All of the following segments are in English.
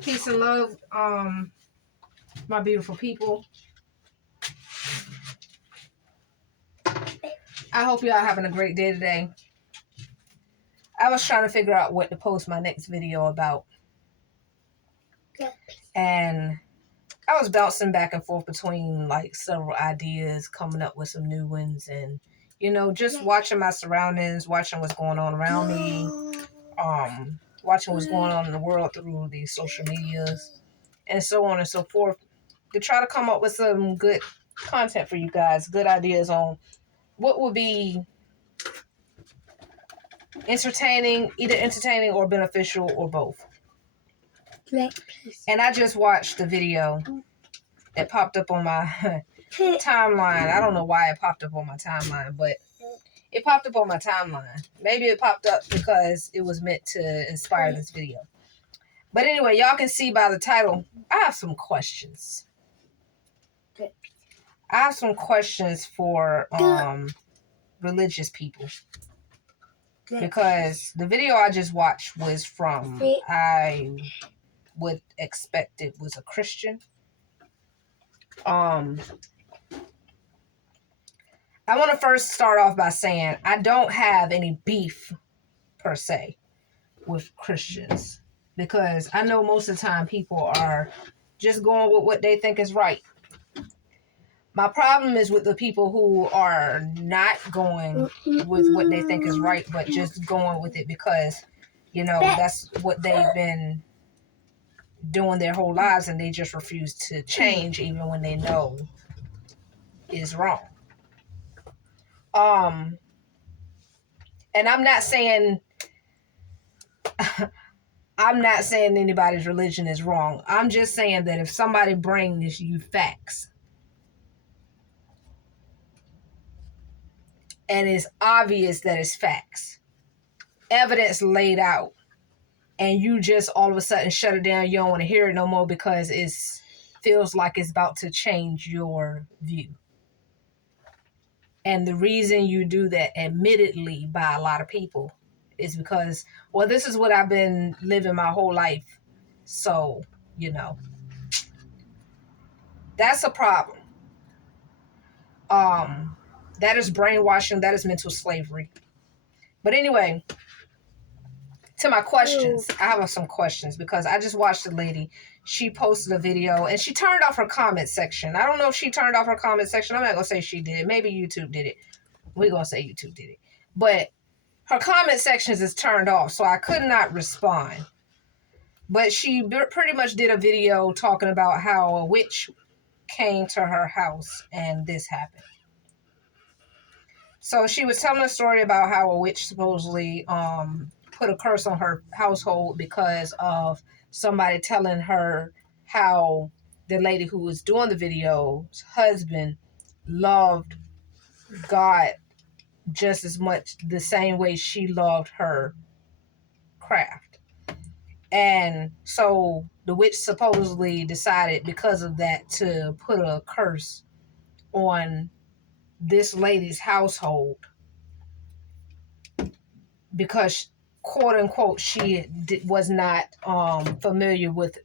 Peace and love, my beautiful people. I hope y'all having a great day today. I was trying to figure out what to post my next video about. And I was bouncing back and forth between like several ideas, coming up with some new ones, and just watching my surroundings, watching what's going on around me, watching what's going on in the world through these social medias, and so on and so forth, to try to come up with some good content for you guys, good ideas on what would be either entertaining or beneficial or both. And I just watched the video. It popped up on my timeline. I don't know why it popped up on my timeline, but it popped up on my timeline. Maybe it popped up because it was meant to inspire this video. But anyway, y'all can see by the title, I have some questions. I have some questions for religious people. Because the video I just watched was from, I would expect it was a Christian. I want to first start off by saying I don't have any beef per se with Christians, because I know most of the time people are just going with what they think is right. My problem is with the people who are not going with what they think is right, but just going with it because, that's what they've been doing their whole lives, and they just refuse to change even when they know is wrong. And I'm not saying anybody's religion is wrong. I'm just saying that if somebody brings you facts and it's obvious that it's facts, evidence laid out, and you just all of a sudden shut it down, you don't want to hear it no more because it feels like it's about to change your view. And the reason you do that, admittedly, by a lot of people, is because, well, this is what I've been living my whole life. So, that's a problem. That is brainwashing. That is mental slavery. But anyway, to my questions, I have some questions because I just watched a lady. She posted a video and she turned off her comment section. I don't know if she turned off her comment section. I'm not going to say she did. Maybe YouTube did it. We're going to say YouTube did it. But her comment sections is turned off, so I could not respond. But she pretty much did a video talking about how a witch came to her house and this happened. So she was telling a story about how a witch supposedly put a curse on her household because of somebody telling her how the lady who was doing the video's husband loved God just as much the same way she loved her craft. And so the witch supposedly decided because of that to put a curse on this lady's household because, quote unquote, she was not familiar with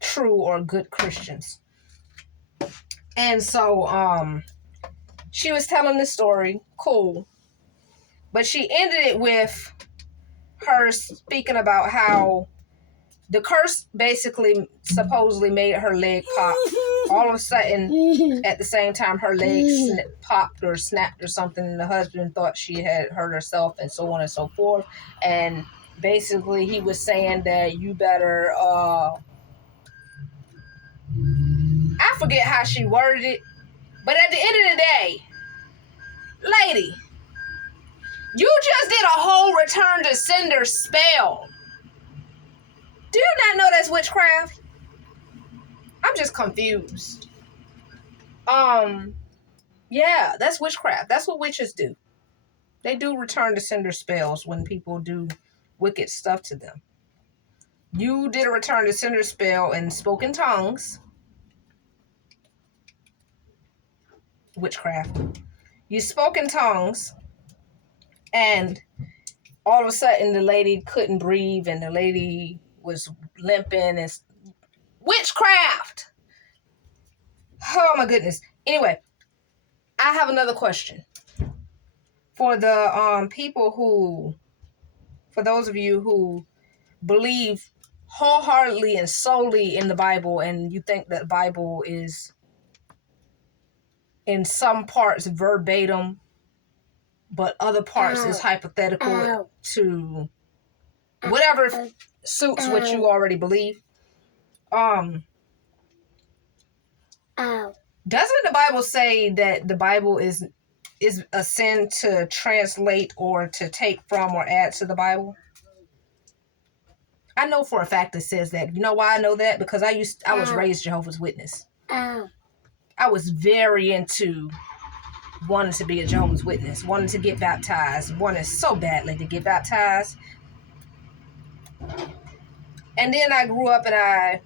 true or good Christians. And so she was telling the story, cool, but she ended it with her speaking about how the curse basically supposedly made her leg pop. All of a sudden, at the same time, her leg popped or snapped or something, and the husband thought she had hurt herself and so on and so forth. And basically, he was saying that you better, I forget how she worded it, but at the end of the day, lady, you just did a whole return to sender spell. Do you not know that's witchcraft? I'm just confused. Yeah, that's witchcraft. That's what witches do. They do return to sender spells when people do wicked stuff to them. You did a return to sender spell and spoke in tongues. Witchcraft. You spoke in tongues, and all of a sudden the lady couldn't breathe, and the lady was limping and witchcraft. Oh my goodness. Anyway, I have another question for the people who, for those of you who believe wholeheartedly and solely in the Bible, and you think that the Bible is in some parts verbatim, but other parts is hypothetical to whatever suits what you already believe. Doesn't the Bible say that the Bible is a sin to translate or to take from or add to the Bible? I know for a fact it says that. You know why I know that? Because I was raised Jehovah's Witness. I was very into wanting to be a Jehovah's Witness, wanting to get baptized, wanting so badly to get baptized. And then I grew up and I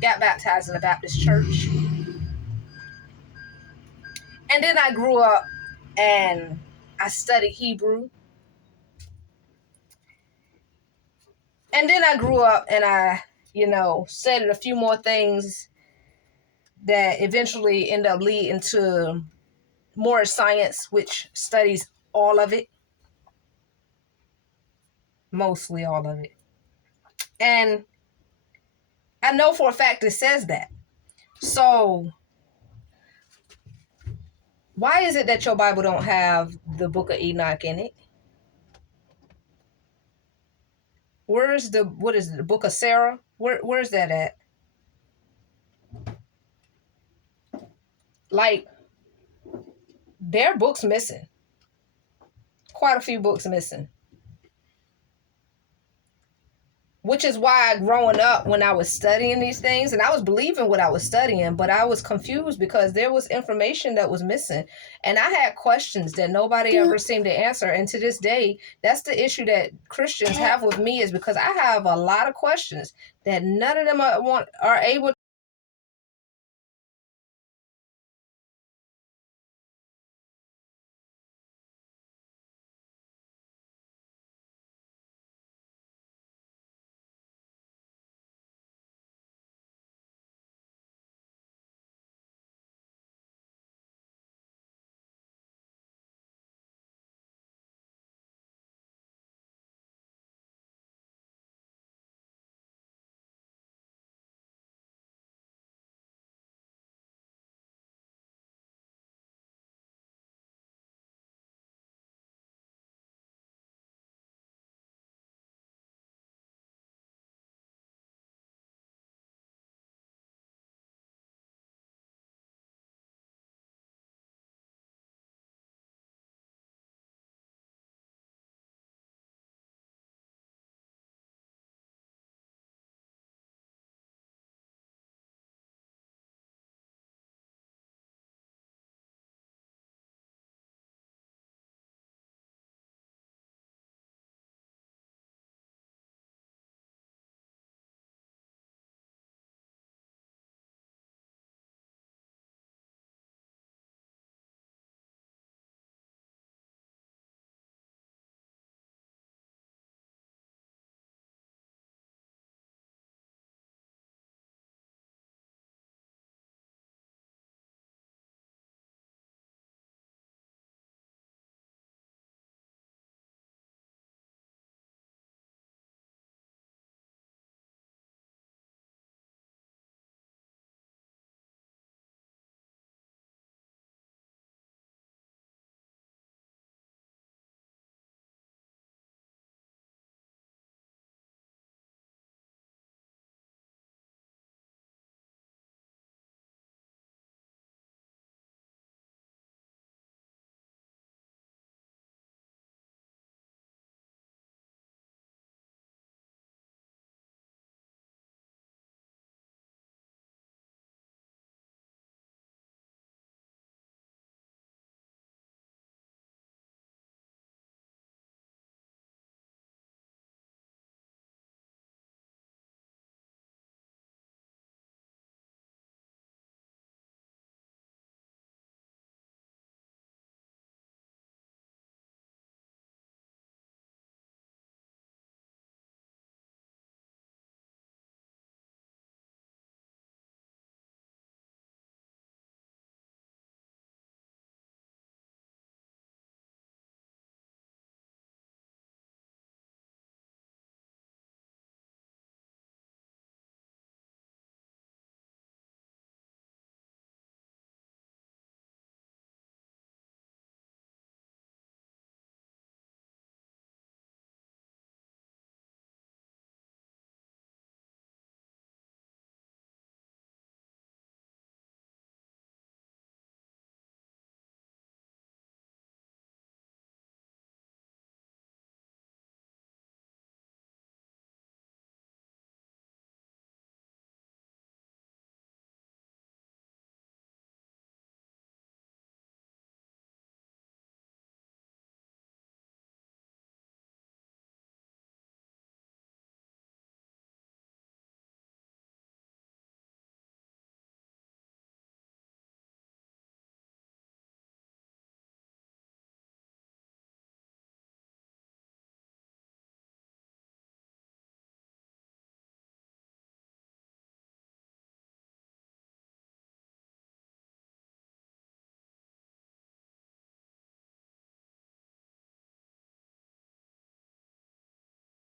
got baptized in a Baptist church. And then I grew up and I studied Hebrew. And then I grew up and I, studied a few more things that eventually end up leading to more science, which studies all of it. Mostly all of it. And I know for a fact it says that. So why is it that your Bible don't have the book of Enoch in it? Where's the book of Sarah? Where's that at? Like, there are books missing. Quite a few books missing. Which is why growing up when I was studying these things, and I was believing what I was studying, but I was confused because there was information that was missing. And I had questions that nobody ever seemed to answer. And to this day, that's the issue that Christians have with me, is because I have a lot of questions that none of them are able